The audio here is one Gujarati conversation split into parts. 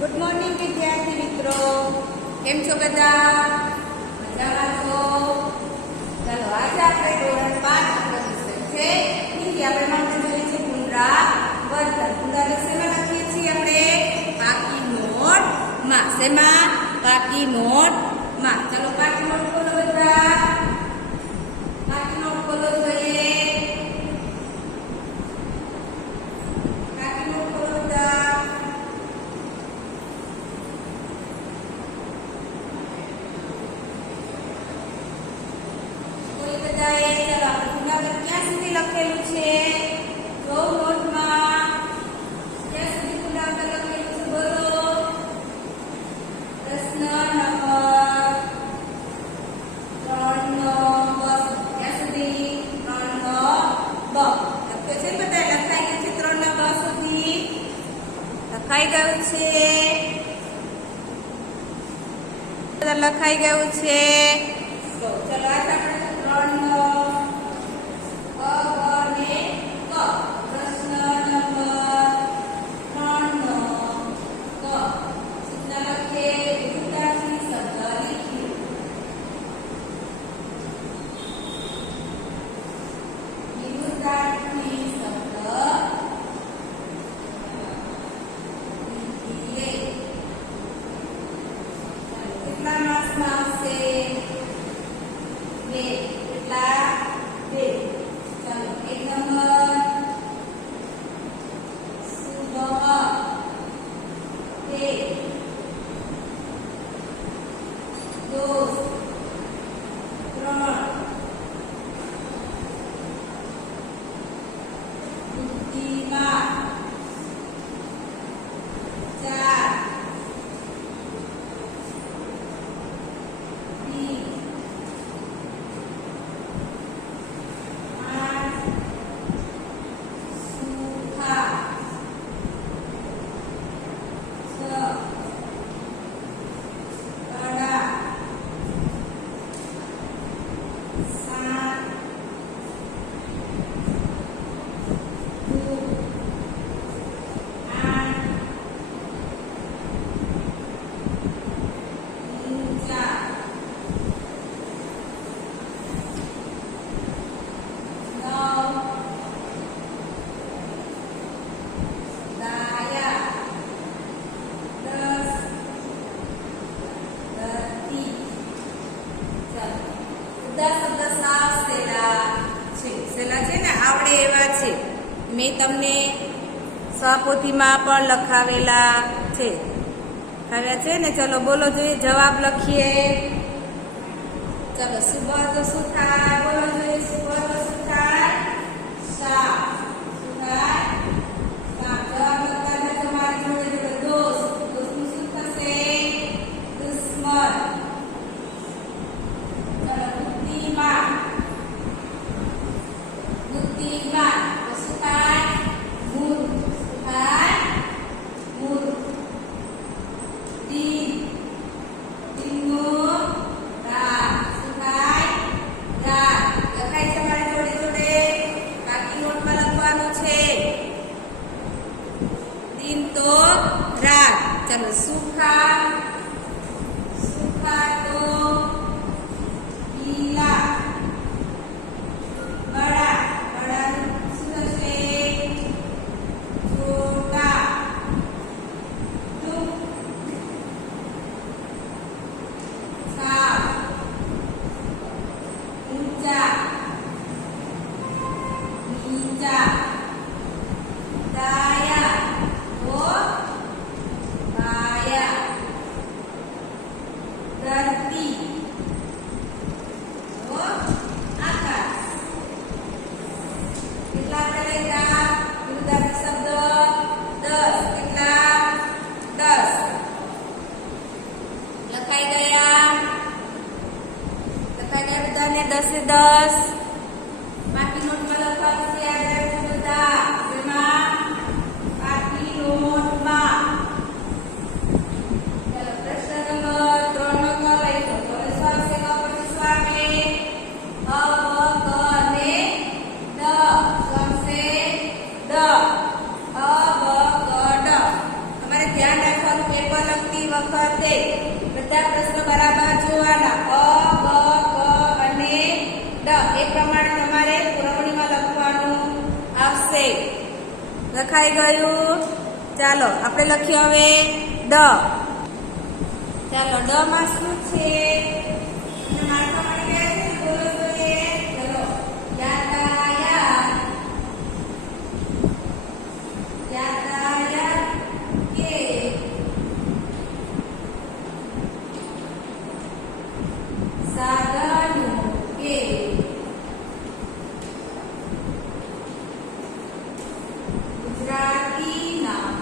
ગુડ મોર્નિંગ વિદ્યાર્થી મિત્રો, કેમ છો બધા? મજામાં છો? ચાલો આજે આપણે ધોરણ 5 આપણો વિષય છે હિન્દી. આપણે માટે જોઈએ છે પુનરાવર્તન. પુનરાવર્તન શેમાં લખીએ છીએ આપણે? પાકી નોટમાં. શેમાં? પાકી નોટમાં. ચાલો પાકી નોટ ખોલો બધા. પાકી નોટ ખોલો જોઈએ. ક્યાં સુધી લખેલું છે? જો નોટમાં ક્યાં સુધી પુનરાવર્તન લખેલું છે? બોલો. પ્રશ્ન નંબર 3 નો બ. ક્યાં સુધી? 3 નો બ લખ્યો છે. બધા લખાઈ ગયું છે. 3 ના બ સુધી લખાઈ ગયું છે. લખાઈ ગયું છે. તો ચલો આજે આપણે 3 નો મેં તમને સ્વપોથીમાં પણ લખાવેલા છે. આવ્યા છે ને? ચલો બોલો જોઈએ. જવાબ લખીએ. ચલો સુબહ તો શું થાય? બોલો જોઈએ. સુબહ તો શું થાય? શામ. શું થાય? શામ. જવાબ લખતા તમારી જોડે દોસ્ત. દોસ્તનું શું થશે? દુશ્મન. ચલો બુદ્ધિમાન. બુદ્ધિમાન. चलो सूखा. सूखा तो गीला. बड़ा. बड़ा શું થશે? छोटा. चुप. साफ. ऊंचा. नीचा. दाया. धरती. आकाश. કેટલા કરેગા? વિરુદ્ધાર્થી શબ્દ 10. કેટલા? 10 લખાઈ ગયા. બધાને 10 એ 10. બાકી નોટમાં લખવાનું છે. યાદ રાખજો બધા. એમાં બાકી નોટમાં. ધ્યાન રાખવાનું. પેપર બધા પ્રશ્નો બરાબર જોવાના. અ, બ, ક અને ડ એ પ્રમાણે તમારે પુરવણીમાં લખવાનું આવશે. લખાઈ ગયું? ચાલો આપણે લખીએ હવે ડ. ચાલો ડ માં શું છે? માર્કો મળી ગયા છે? બોલો જોઈએ. ચલો યાતાયાત, યાતાયાત કે સાધનો કે ગુજરાતી નામ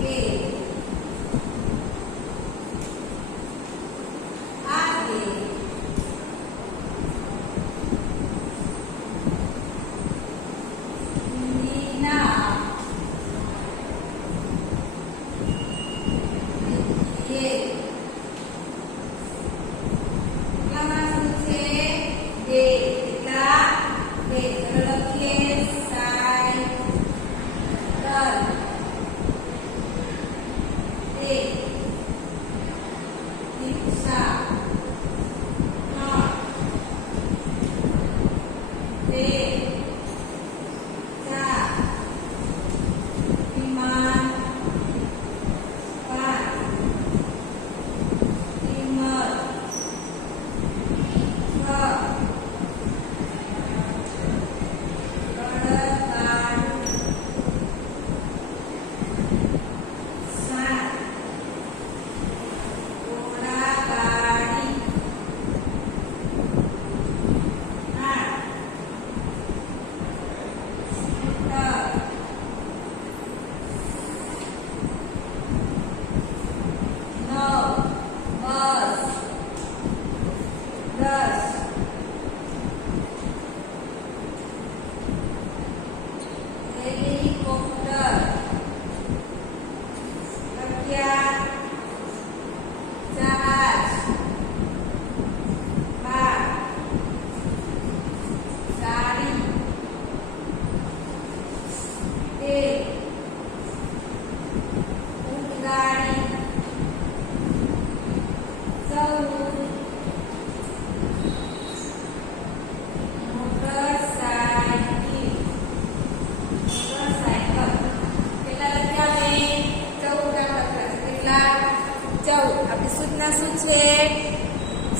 કે આગે હિન્દી નામ લીખીએ. કેટલામાં શું છે? બે. કેટલા? બે. ચલો લખીએ. સાયકલ, બે. રિક્ષા, ત્રણ. બે, ચાર. વિમાન, પાંચ. સ્ટીમર, છ. બળદગાડું, સાત. ઘોડાગાડી, આઠ. સ્કૂટર, નવ. બસ, 10. હેલિકોપ્ટર, 11. જહાજ, 12. ગાડી, 13. ઊંટગાડી, 14. મોટરસાઇકલ, કેટલા લખ્યા મેં? 14 લખ્યા છે. કેટલા? 14. આપણી સૂચના શું છે?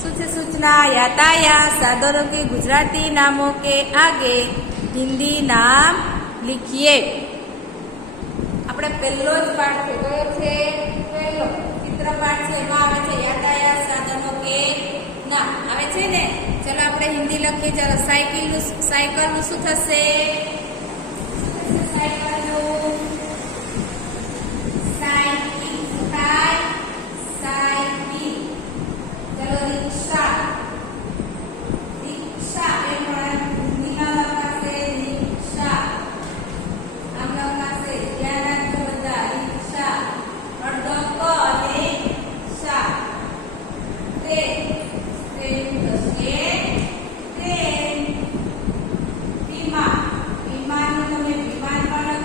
શું છે સૂચના? यातायात साधनों के गुजराती नामों के आगे हिंदी नाम लिखिए. આપણે પહેલો જ પાઠ છે. કયો છે? પહેલો ચિત્રપાઠ છે. એમાં આવે છે યાતાયાત સાધનો કે નામ આવે છે ને. ચલો આપણે હિન્દી લખીએ. ચાલો સાયકલનું શું થશે? સાયકલનું સાયકલ. શું થાય? સાયકલ. ચલો રિક્ષા, રિક્ષા એ પણ હિન્દીમાં લખાશે રિક્ષા. આમ લખાશે. ધ્યાન રાખજો બધા. રિક્ષા, અડધો ક અને શા. ટ્રેન, ટ્રેન થશે ટ્રેન. વિમાન, વિમાનનું તમે વિમાન પણ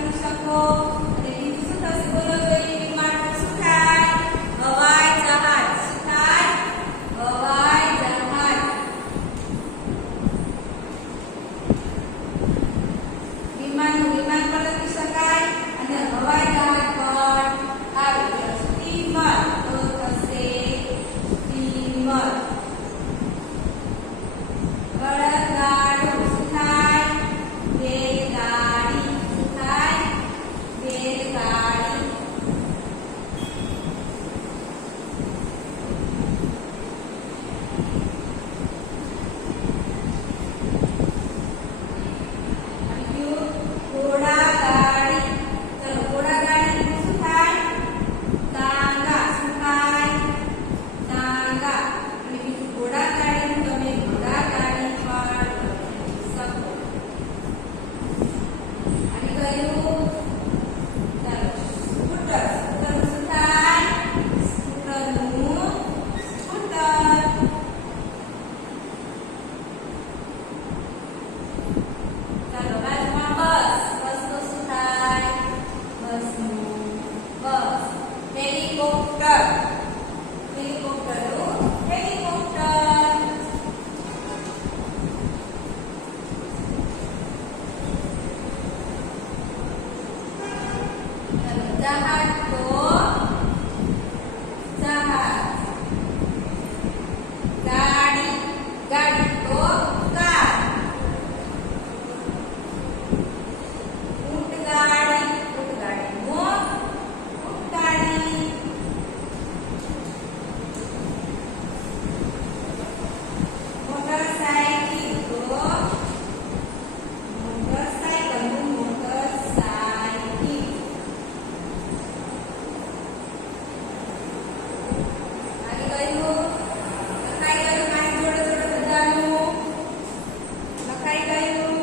જહાજ તો જહાજ. ગાડી ગાડી તો કાર. ઊંટગાડી ઊંટગાડી ઊંટગાડી. મોટરસાઇકલ તો મોટરસાઇકલ મોટરસાઇકલ. આગે ગયું લખાઈ ગયું મારી જોડે જોડે બધાનું લખાઈ ગયું.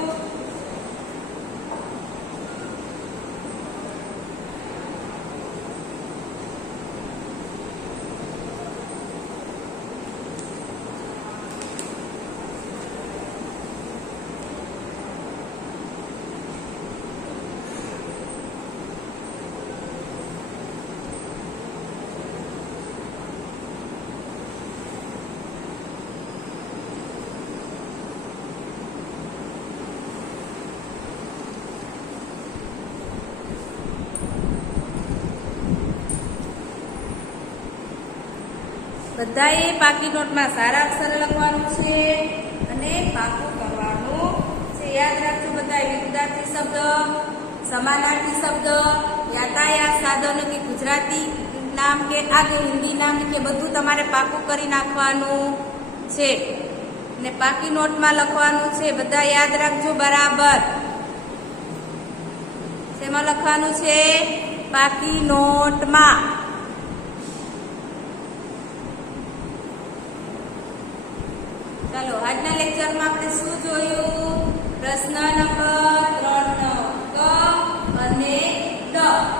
બધાએ પાકી નોટમાં સારા અક્ષર લખવાનું છે અને પાકું કરવાનું છે. યાદ રાખજો બધા વિરુદ્ધાર્થી શબ્દ, સમાનાર્થી શબ્દ, યાતાયાત સાધનો કે ગુજરાતી નામ કે આગે હિન્દી નામ કે બધું તમારે પાકું કરી નાખવાનું છે ને પાકી નોટમાં લખવાનું છે. બધા યાદ રાખજો બરાબર. શેમાં લખવાનું છે? પાકી નોટમાં. ચાલો આજના લેક્ચરમાં આપણે શું જોયું? પ્રશ્ન નંબર 3 નો ક અને ડ.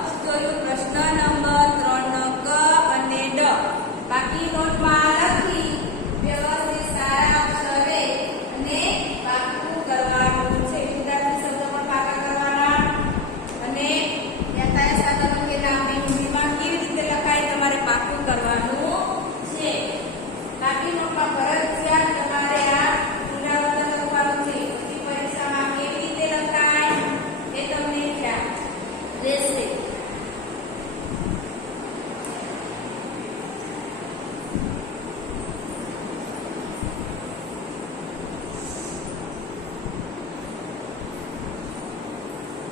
શું જોયું? પ્રશ્ન નંબર 3 નો ક અને ડ પાકી નોટમાં લખી વ્યવસ્થિત સારા અક્ષરે અને પાકું કરવાનું છે. વિદ્યાર્થી શબ્દ પણ પાકા કરવાના અને યાતાયાત સાધનો કે નામ હિન્દીમાં કેવી રીતે લખાય તમારે પાકું કરવાનું છે. પાકી નોટમાં ફરજિયાત તમારે આ પુનરાવર્તન કરવાનું છે. પછી પરીક્ષામાં કેવી રીતે લખાય એ તમને ખ્યાલ રહેશે.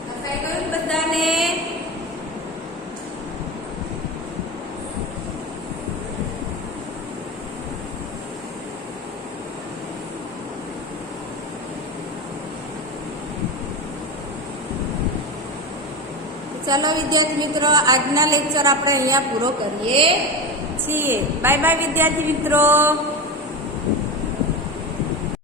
લખાઈ ગયું બધાને? ચાલો વિદ્યાર્થી મિત્રો આજના લેક્ચર આપણે અહીંયા પૂરો કરીએ છીએ. બાય બાય વિદ્યાર્થી મિત્રો.